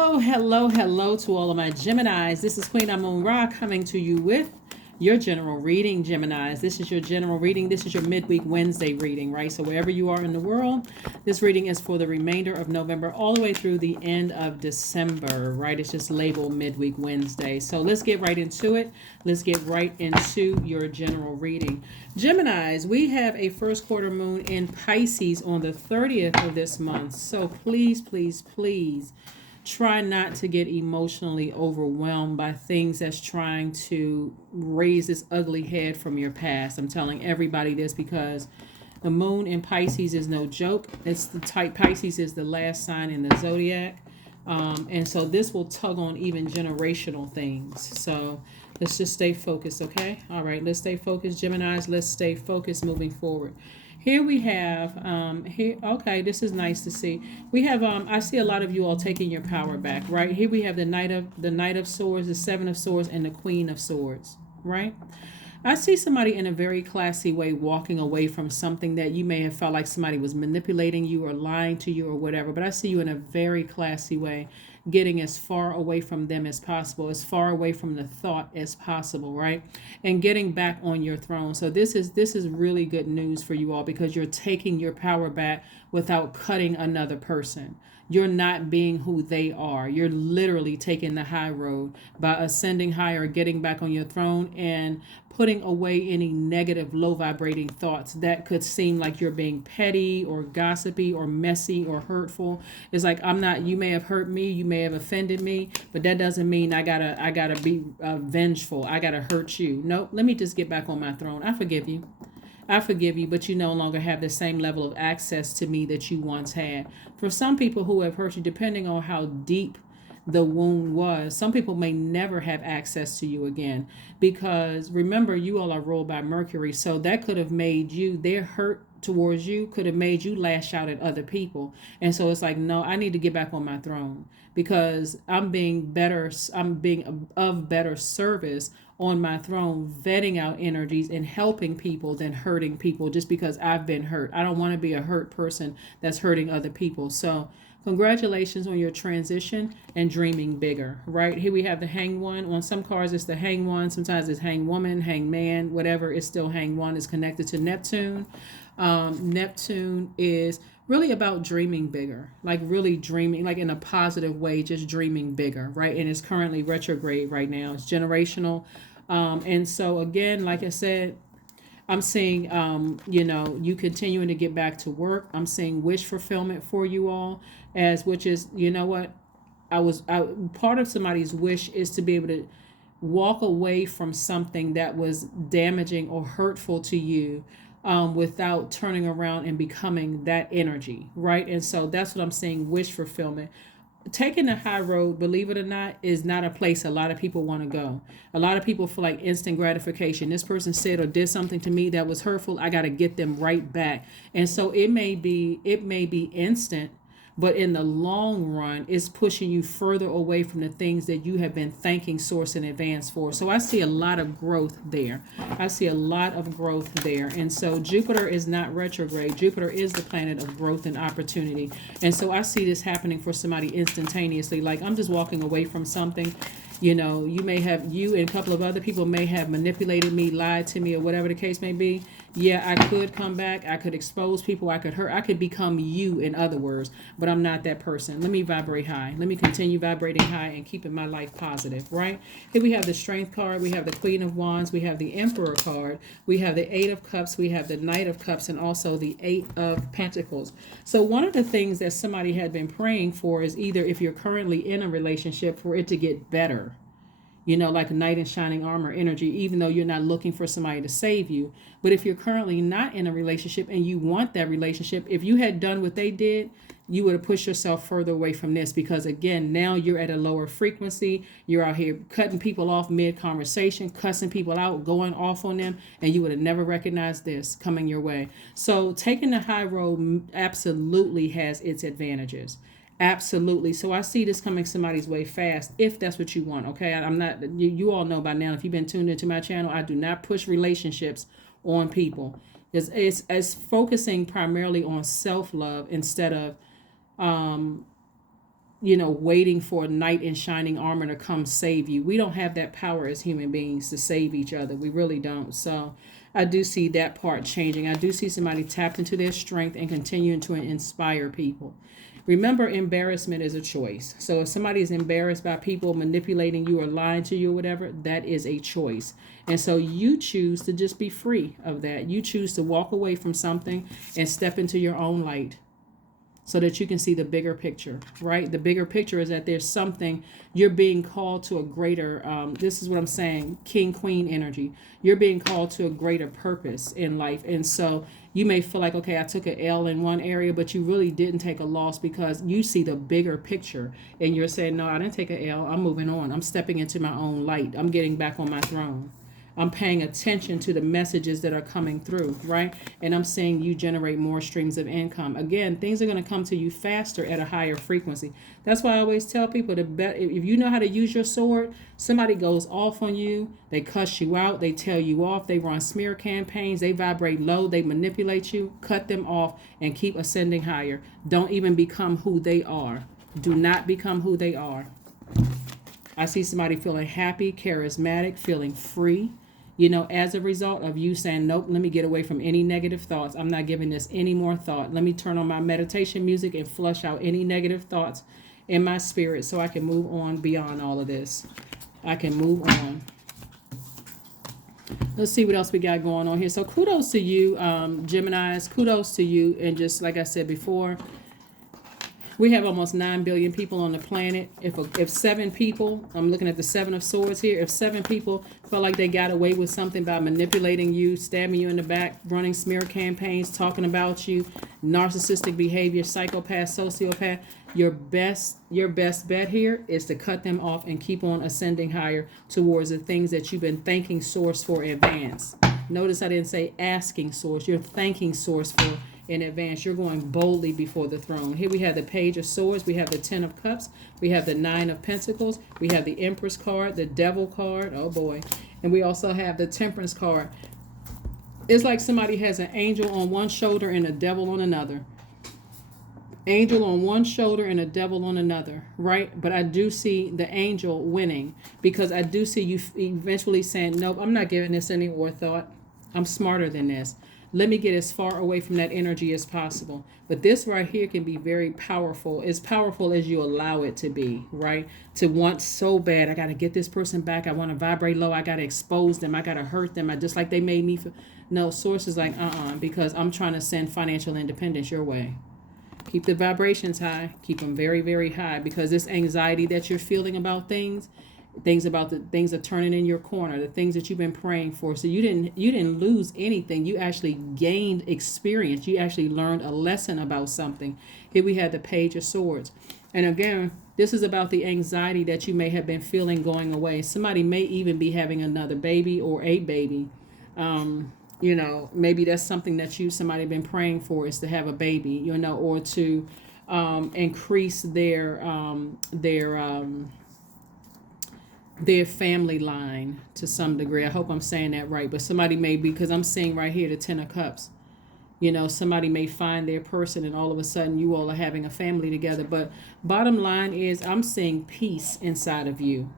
Oh, hello to all of my Geminis. This is Queen Moon Ra coming to you with your general reading, Geminis. This is your general reading. This is your midweek Wednesday reading, right? So wherever you are in the world, this reading is for the remainder of November all the way through the end of December, right? It's just labeled midweek Wednesday. So let's get right into it. Let's get right into your general reading. Geminis, we have a first quarter moon in Pisces on the 30th of this month. So please try not to get emotionally overwhelmed by things that's trying to raise this ugly head from your past. I'm telling everybody this because the moon in Pisces is no joke. It's the type Pisces is the last sign in the zodiac. And so this will tug on even generational things. So let's just stay focused, okay? All right, let's stay focused, Geminis. Let's stay focused moving forward. Here we have here. Okay, this is nice to see. We have I see a lot of you all taking your power back, right? Here we have the Knight of Swords, the Seven of Swords, and the Queen of Swords, right? I see somebody in a very classy way walking away from something that you may have felt like somebody was manipulating you or lying to you or whatever. But I see you in a very classy way, getting as far away from them as possible, as far away from the thought as possible, right? And getting back on your throne. So this is really good news for you all because you're taking your power back without cutting another person. You're not being who they are. You're literally taking the high road by ascending higher, getting back on your throne, and putting away any negative, low vibrating thoughts that could seem like you're being petty or gossipy or messy or hurtful. It's like, I'm not, you may have hurt me, you may have offended me, but that doesn't mean I gotta be vengeful. I gotta hurt you. No, let me just get back on my throne. I forgive you, but you no longer have the same level of access to me that you once had. For some people who have hurt you, depending on how deep the wound was, some people may never have access to you again because remember, you all are ruled by Mercury. So that could have made you, their hurt towards you could have made you lash out at other people. And so it's like, no, I need to get back on my throne because I'm being of better service on my throne, vetting out energies and helping people than hurting people just because I've been hurt. I don't want to be a hurt person that's hurting other people. So congratulations on your transition and dreaming bigger, right? Here we have the hang one. On some cards, it's the hang one. Sometimes it's hang woman, hang man, whatever. It's still hang one. It's connected to Neptune. Neptune is really about dreaming bigger, like really dreaming, like in a positive way, just dreaming bigger, right? And it's currently retrograde right now. It's generational. And so, again, like I said, I'm seeing, you continuing to get back to work. I'm seeing wish fulfillment for you all, as which is, you know what? Part of somebody's wish is to be able to walk away from something that was damaging or hurtful to you without turning around and becoming that energy, right? And so that's what I'm saying, wish fulfillment. Taking the high road, believe it or not, is not a place a lot of people want to go. A lot of people feel like instant gratification. This person said or did something to me that was hurtful. I got to get them right back. And so it may be instant, but in the long run, it's pushing you further away from the things that you have been thanking Source in advance for. So I see a lot of growth there. I see a lot of growth there. And so Jupiter is not retrograde. Jupiter is the planet of growth and opportunity. And so I see this happening for somebody instantaneously. Like, I'm just walking away from something. You and a couple of other people may have manipulated me, lied to me, or whatever the case may be. Yeah, I could come back. I could expose people. I could hurt. I could become you, in other words, but I'm not that person. Let me vibrate high. Let me continue vibrating high and keeping my life positive, right? Here we have the Strength card. We have the Queen of Wands. We have the Emperor card. We have the Eight of Cups. We have the Knight of Cups, and also the Eight of Pentacles. So one of the things that somebody had been praying for is either, if you're currently in a relationship, for it to get better, like a knight in shining armor energy, even though you're not looking for somebody to save you. But if you're currently not in a relationship and you want that relationship, if you had done what they did, you would have pushed yourself further away from this because, again, now you're at a lower frequency. You're out here cutting people off mid-conversation, cussing people out, going off on them, and you would have never recognized this coming your way. So taking the high road absolutely has its advantages. Absolutely. So I see this coming somebody's way fast if that's what you want. Okay. I'm not, you all know by now, if you've been tuned into my channel, I do not push relationships on people. It's focusing primarily on self love instead of waiting for a knight in shining armor to come save you. We don't have that power as human beings to save each other. We really don't. So I do see that part changing. I do see somebody tapped into their strength and continuing to inspire people. Remember, embarrassment is a choice. So if somebody is embarrassed by people manipulating you or lying to you or whatever, that is a choice. And so you choose to just be free of that. You choose to walk away from something and step into your own light, so that you can see the bigger picture, right? The bigger picture is that there's something, you're being called to a greater, this is what I'm saying, king, queen energy. You're being called to a greater purpose in life. And so you may feel like, okay, I took an L in one area, but you really didn't take a loss, because you see the bigger picture. And you're saying, no, I didn't take an L. I'm moving on. I'm stepping into my own light. I'm getting back on my throne. I'm paying attention to the messages that are coming through, right? And I'm seeing you generate more streams of income. Again, things are going to come to you faster at a higher frequency. That's why I always tell people, if you know how to use your sword, somebody goes off on you, they cuss you out, they tell you off, they run smear campaigns, they vibrate low, they manipulate you, cut them off and keep ascending higher. Don't even become who they are. Do not become who they are. I see somebody feeling happy, charismatic, feeling free. As a result of you saying, nope, let me get away from any negative thoughts. I'm not giving this any more thought. Let me turn on my meditation music and flush out any negative thoughts in my spirit so I can move on beyond all of this. I can move on. Let's see what else we got going on here. So kudos to you, Geminis. Kudos to you. And just like I said before, we have almost 9 billion people on the planet. If 7 people, I'm looking at the 7 of swords here, if 7 people felt like they got away with something by manipulating you, stabbing you in the back, running smear campaigns, talking about you, narcissistic behavior, psychopath, sociopath, your best bet here is to cut them off and keep on ascending higher towards the things that you've been thanking source for in advance. Notice I didn't say asking source. You're thanking source for in advance. You're going boldly before the throne. Here we have the Page of Swords. We have the 10 of Cups. We have the 9 of Pentacles. We have the Empress card, the Devil card. Oh boy. And we also have the Temperance card. It's like somebody has an angel on one shoulder and a devil on another. Angel on one shoulder and a devil on another, right? But I do see the angel winning, because I do see you eventually saying, nope, I'm not giving this any more thought. I'm smarter than this. Let me get as far away from that energy as possible. But this right here can be very powerful, as powerful as you allow it to be, right? To want so bad, I got to get this person back. I want to vibrate low. I got to expose them. I got to hurt them. Just like they made me feel. No, source is like, because I'm trying to send financial independence your way. Keep the vibrations high. Keep them very, very high, because this anxiety that you're feeling about things are turning in your corner, the things that you've been praying for. So you didn't lose anything. You actually gained experience. You actually learned a lesson about something. Here we had the Page of Swords. And again, this is about the anxiety that you may have been feeling going away. Somebody may even be having another baby or a baby. Maybe that's something that somebody been praying for, is to have a baby, or to increase their family line to some degree. I hope I'm saying that right. But somebody may be, because I'm seeing right here the 10 of Cups. Somebody may find their person and all of a sudden you all are having a family together. But bottom line is, I'm seeing peace inside of you.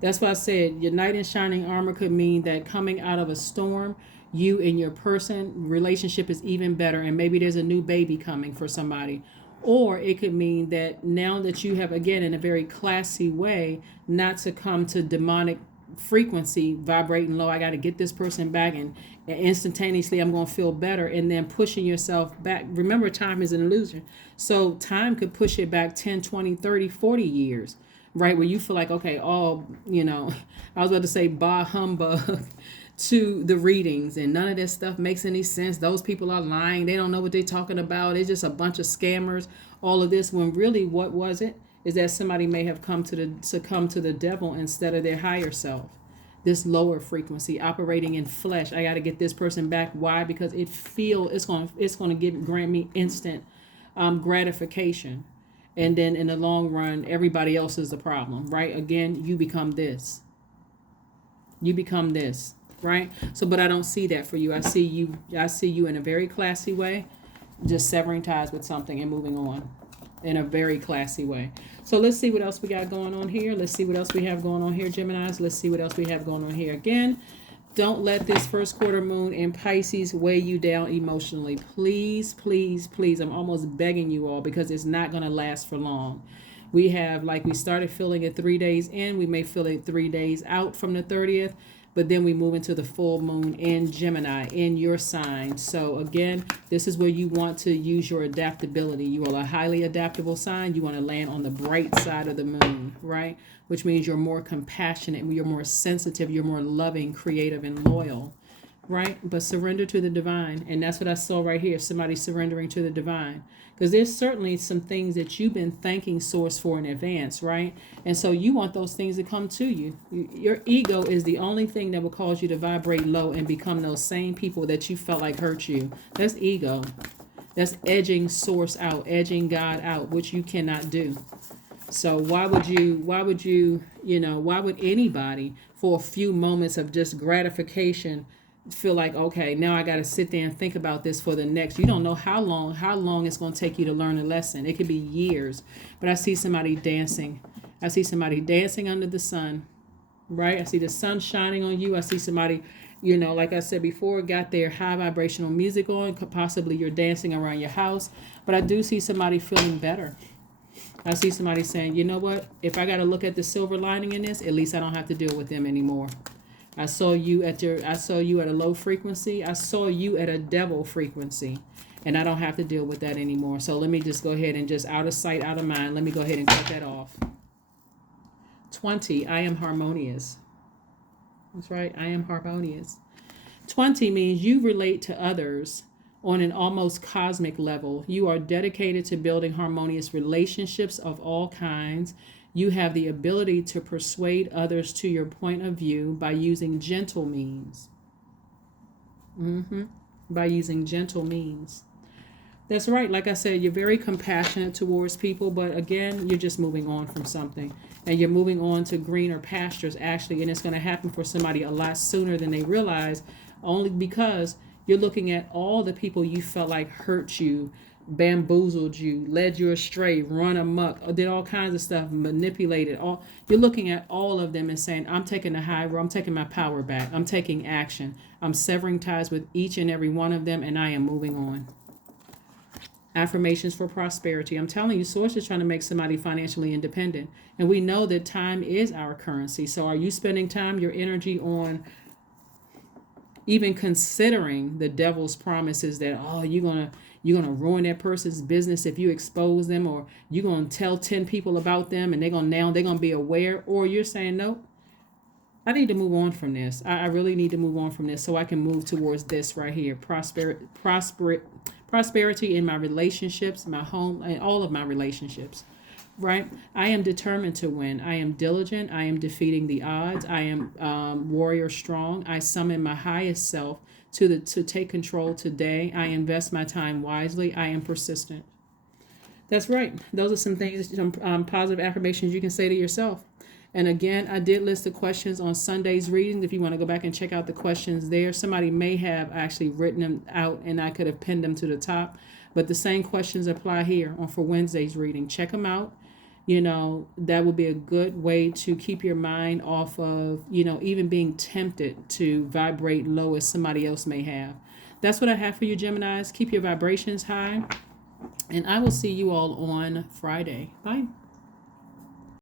That's why I said your knight in shining armor could mean that coming out of a storm, you and your person relationship is even better, and maybe there's a new baby coming for somebody. Or it could mean that now that you have, again, in a very classy way, not succumb to demonic frequency, vibrating low, I got to get this person back, and instantaneously I'm going to feel better, and then pushing yourself back. Remember, time is an illusion. So time could push it back 10, 20, 30, 40 years, right? Where you feel like, okay, I was about to say bah humbug to the readings, and none of this stuff makes any sense. Those people are lying. They don't know what they're talking about. It's just a bunch of scammers. All of this, when really what was it? Is that somebody may have succumbed to the devil instead of their higher self. This lower frequency operating in flesh. I got to get this person back. Why? Because it's going to grant me instant gratification. And then in the long run, everybody else is the problem, right? Again, you become this. Right? So, but I don't see that for you. I see you in a very classy way, just severing ties with something and moving on. in a very classy way. So let's see what else we got going on here. Let's see what else we have going on here, Geminis. Let's see what else we have going on here. Again, don't let this first quarter moon in Pisces weigh you down emotionally. Please, please, please. I'm almost begging you all, because it's not going to last for long. We have, like, we started feeling it 3 days in. We may feel it 3 days out from the 30th. But then we move into the full moon in Gemini, in your sign. So again, this is where you want to use your adaptability. You are a highly adaptable sign. You want to land on the bright side of the moon, right? Which means you're more compassionate, you're more sensitive, you're more loving, creative, and loyal, right? But surrender to the divine. And that's what I saw right here, somebody surrendering to the divine. Because there's certainly some things that you've been thanking Source for in advance, right? And so you want those things to come to you. Your ego is the only thing that will cause you to vibrate low and become those same people that you felt like hurt you. That's ego. That's edging Source out, edging God out, which you cannot do. So why would anybody, for a few moments of just gratification, feel like, okay, now I got to sit there and think about this for the next, you don't know how long it's going to take you to learn a lesson. It could be years. But I see somebody dancing. I see somebody dancing under the sun, right? I see the sun shining on you. I see somebody, like I said before, got their high vibrational music on. Possibly you're dancing around your house. But I do see somebody feeling better. I see somebody saying, you know what? If I got to look at the silver lining in this, at least I don't have to deal with them anymore. I saw you at a low frequency. I saw you at a devil frequency, and I don't have to deal with that anymore. So let me just go ahead and just out of sight, out of mind. Let me go ahead and cut that off. 20, I am harmonious. That's right, I am harmonious. 20 means you relate to others on an almost cosmic level. You are dedicated to building harmonious relationships of all kinds. You have the ability to persuade others to your point of view by using gentle means. By using gentle means. That's right. Like I said, you're very compassionate towards people, but again, you're just moving on from something. And you're moving on to greener pastures, actually, and it's going to happen for somebody a lot sooner than they realize, only because you're looking at all the people you felt like hurt you, bamboozled you, led you astray, run amok, did all kinds of stuff, manipulated. You're looking at all of them and saying, I'm taking the high road, I'm taking my power back, I'm taking action, I'm severing ties with each and every one of them, and I am moving on. Affirmations for prosperity. I'm telling you, Source is trying to make somebody financially independent, and we know that time is our currency. So are you spending time, your energy on even considering the devil's promises that, you're gonna ruin that person's business if you expose them, or you're gonna tell 10 people about them and they're gonna be aware? Or you're saying, no, I need to move on from this. I really need to move on from this so I can move towards this right here. Prosperity in my relationships, my home, and all of my relationships. Right? I am determined to win. I am diligent. I am defeating the odds. I am warrior strong. I summon my highest self to take control today. I invest my time wisely. I am persistent. That's right. Those are some things, some positive affirmations you can say to yourself. And again, I did list the questions on Sunday's readings. If you want to go back and check out the questions there, somebody may have actually written them out and I could have pinned them to the top. But the same questions apply here for Wednesday's reading. Check them out. That would be a good way to keep your mind off of, even being tempted to vibrate low as somebody else may have. That's what I have for you, Geminis. Keep your vibrations high. And I will see you all on Friday. Bye.